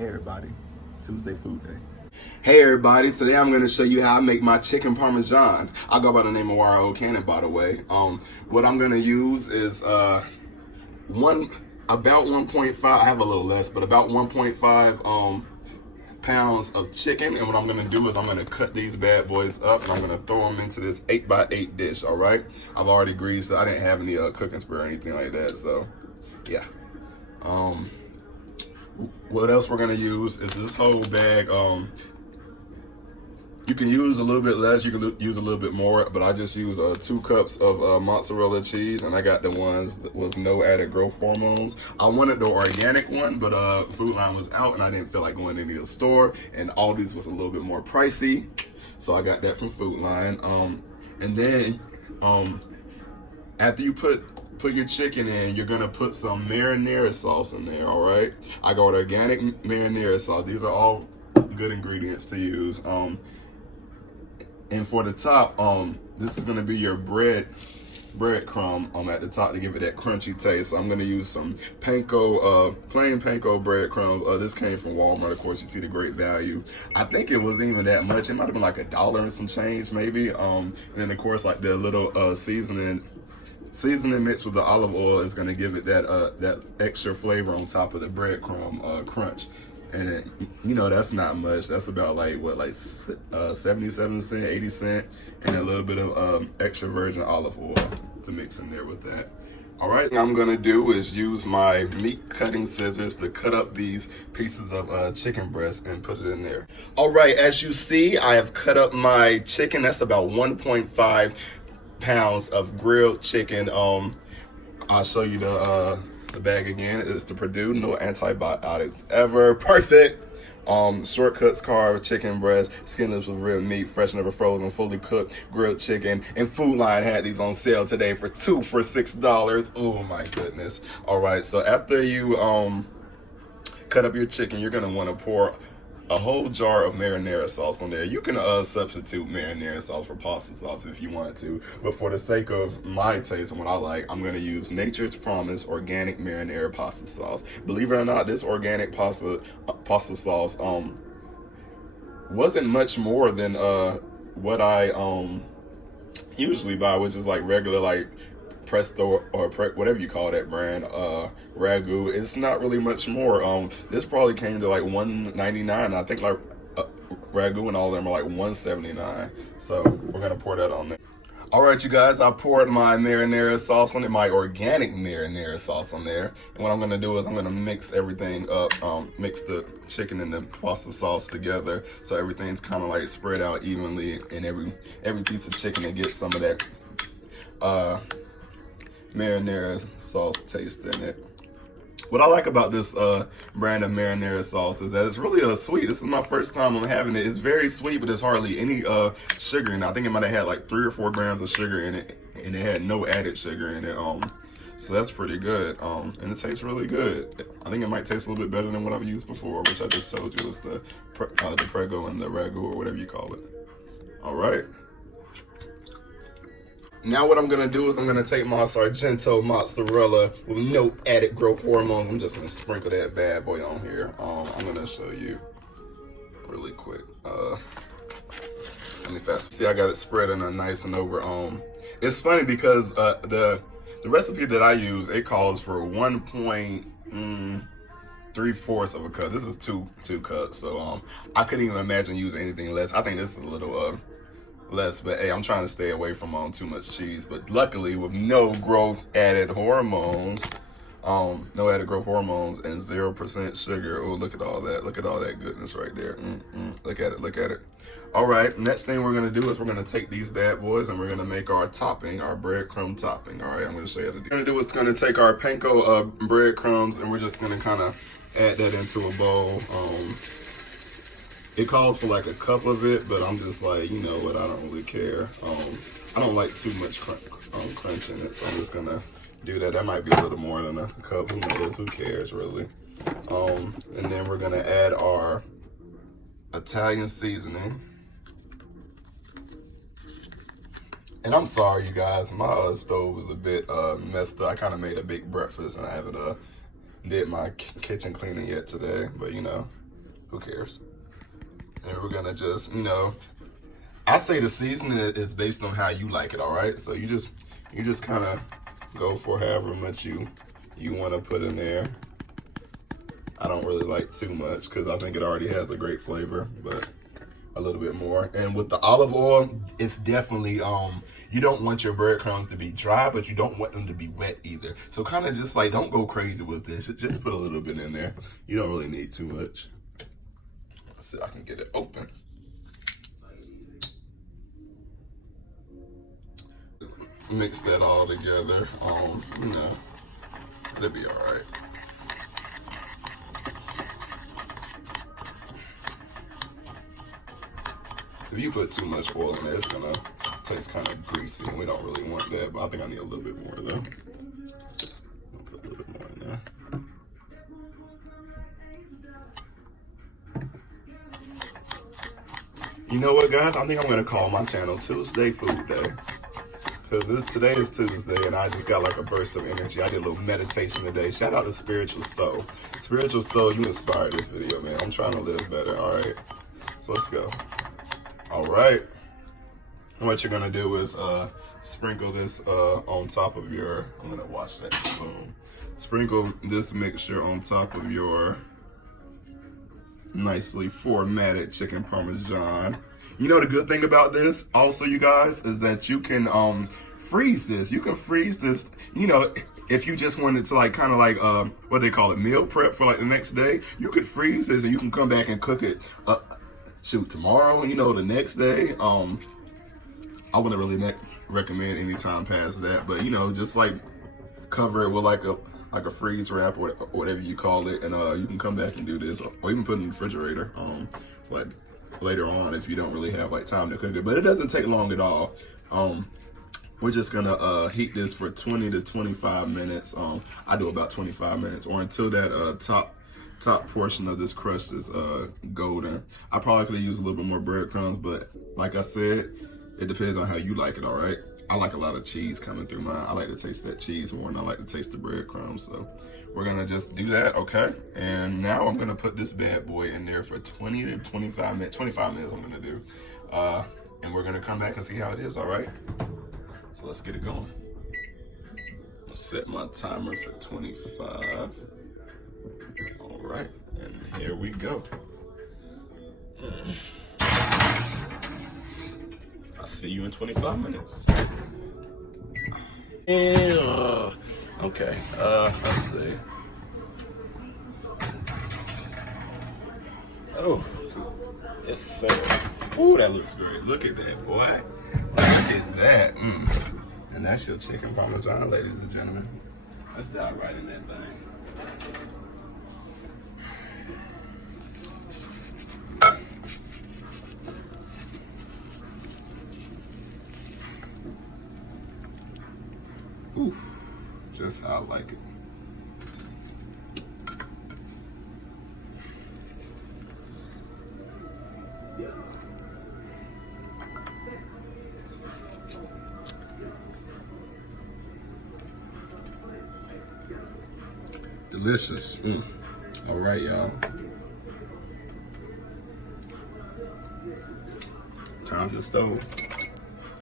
Hey everybody, Tuesday Food Day. Hey everybody, today I'm going to show you how I make my chicken Parmesan. I go by the name of YO Cannon, by the way. What I'm going to use is about 1.5, I have a little less, but about 1.5 pounds of chicken. And what I'm going to do is I'm going to cut these bad boys up and I'm going to throw them into this 8x8 dish, all right? I've already greased it. I didn't have any cooking spray or anything like that, so yeah. What else we're gonna use is this whole bag. You can use a little bit less, you can use a little bit more, but I just use 2 cups of mozzarella cheese, and I got the ones that was no added growth hormones. I wanted the organic one, but Food Line was out, and I didn't feel like going into the store, and Aldi's was a little bit more pricey, so I got that from Food Line. And then after you put your chicken in, you're gonna put some marinara sauce in there, all right? I got organic marinara sauce. These are all good ingredients to use. And for the top, this is gonna be your breadcrumb at the top to give it that crunchy taste. So I'm gonna use some Panko, plain Panko breadcrumbs. This came from Walmart, of course. You see the great value. I think it wasn't even that much. It might have been like $1 and some change, maybe. And then of course, like the little seasoning mixed with the olive oil is going to give it that extra flavor on top of the breadcrumb crunch. And it, you know, that's not much. That's about like 77 cents, 80 cents, and a little bit of extra virgin olive oil to mix in there with that. All right, what I'm gonna do is use my meat cutting scissors to cut up these pieces of chicken breast and put it in there. All right, as you see, I have cut up my chicken. That's about 1.5 pounds of grilled chicken. I'll show you the bag again. It's the Purdue, no antibiotics ever, perfect. Shortcuts carved chicken breast, skinless with real meat, fresh never frozen, fully cooked grilled chicken. And Food Line had these on sale today for 2 for $6. Oh my goodness. All right, so after you cut up your chicken, you're gonna want to pour a whole jar of marinara sauce on there. You can substitute marinara sauce for pasta sauce if you want to, but for the sake of my taste and what I like, I'm gonna use Nature's Promise organic marinara pasta sauce. Believe it or not, this organic pasta sauce wasn't much more than what I usually buy, which is like regular like Presto or whatever you call that brand, ragu. It's not really much more. This probably came to like $1.99. I think like ragu and all of them are like $1.79. So we're gonna pour that on there. All right, you guys, I poured my marinara sauce on it, my organic marinara sauce on there. And what I'm gonna do is I'm gonna mix everything up, mix the chicken and the pasta sauce together, so everything's kind of like spread out evenly, and every piece of chicken to get some of that marinara sauce taste in it. What I like about this brand of marinara sauce is that it's really sweet. This is my first time I'm having it. It's very sweet, but there's hardly any sugar in it. I think it might have had like 3 or 4 grams of sugar in it, and it had no added sugar in it. So that's pretty good, and it tastes really good. I think it might taste a little bit better than what I've used before, which I just told you is the Prego and the Ragu, or whatever you call it. All right. Now what I'm gonna do is I'm gonna take my Sargento mozzarella with no added growth hormones. I'm just gonna sprinkle that bad boy on here. I'm gonna show you really quick. Let me fast. See, I got it spread in a nice and over. It's funny because the recipe that I use, it calls for 1.3/4 of a cup. This is two cups, so I couldn't even imagine using anything less. I think this is a little less, but hey, I'm trying to stay away from too much cheese. But luckily, with no growth added hormones, and 0% sugar. Oh, look at all that! Look at all that goodness right there. Look at it! Look at it! All right, next thing we're gonna do is we're gonna take these bad boys and we're gonna make our topping, our breadcrumb topping. All right, I'm gonna show you how to do. What we're gonna do is gonna take our Panko breadcrumbs and we're just gonna kind of add that into a bowl. It called for like a cup of it, but I'm just like, you know what, I don't really care. I don't like too much crunch in it, so I'm just gonna do that. That might be a little more than a cup, who knows, who cares really. And then we're gonna add our Italian seasoning. And I'm sorry, you guys, my stove was a bit messed up. I kind of made a big breakfast and I haven't did my kitchen cleaning yet today, but you know, Who cares? And we're gonna just, you know, I say the seasoning is based on how you like it, all right? So you just kind of go for however much you want to put in there. I don't really like too much because I think it already has a great flavor, but a little bit more. And with the olive oil, it's definitely, you don't want your breadcrumbs to be dry, but you don't want them to be wet either. So kind of just like, don't go crazy with this. Just put a little bit in there. You don't really need too much. Let's see if I can get it open. Mix that all together. You know, it'll be all right. If you put too much oil in there, it's gonna taste kind of greasy, and we don't really want that. But I think I need a little bit more though. I'll put a little bit more in there. You know what, guys? I think I'm gonna call my channel Tuesday Food Day. Because today is Tuesday and I just got like a burst of energy. I did a little meditation today. Shout out to Spiritual Soul. Spiritual Soul, you inspired this video, man. I'm trying to live better, all right? So let's go. All right. And what you're gonna do is sprinkle this on top of your, I'm gonna wash that spoon. Sprinkle this mixture on top of your nicely formatted chicken Parmesan. You know the good thing about this also, you guys, is that you can freeze this. You can freeze this, you know, if you just wanted to like kind of like what they call it, meal prep for like the next day. You could freeze this and you can come back and cook it tomorrow, you know, the next day. I wouldn't really recommend any time past that, but you know, just like cover it with like a freeze wrap or whatever you call it, and you can come back and do this, or even put it in the refrigerator like later on if you don't really have like time to cook it. But it doesn't take long at all. We're just gonna heat this for 20 to 25 minutes. I do about 25 minutes, or until that top portion of this crust is golden. I probably could use a little bit more breadcrumbs, but like I said, it depends on how you like it, all right? I like a lot of cheese coming through mine. I like to taste that cheese more than I like to taste the breadcrumbs. So we're gonna just do that, okay? And now I'm gonna put this bad boy in there for 20 to 25 minutes. 25 minutes I'm gonna do. And we're gonna come back and see how it is, all right? So let's get it going. I'll set my timer for 25. All right, and here we go. I'll see you in 25 minutes. Okay, let's see. Oh, yes sir. Ooh, that looks great. Look at that, boy. Look at that. And that's your chicken Parmesan, ladies and gentlemen. Let's dive right in that thing. Ooh, just how I like it. Delicious. All right, y'all. Time to the stove.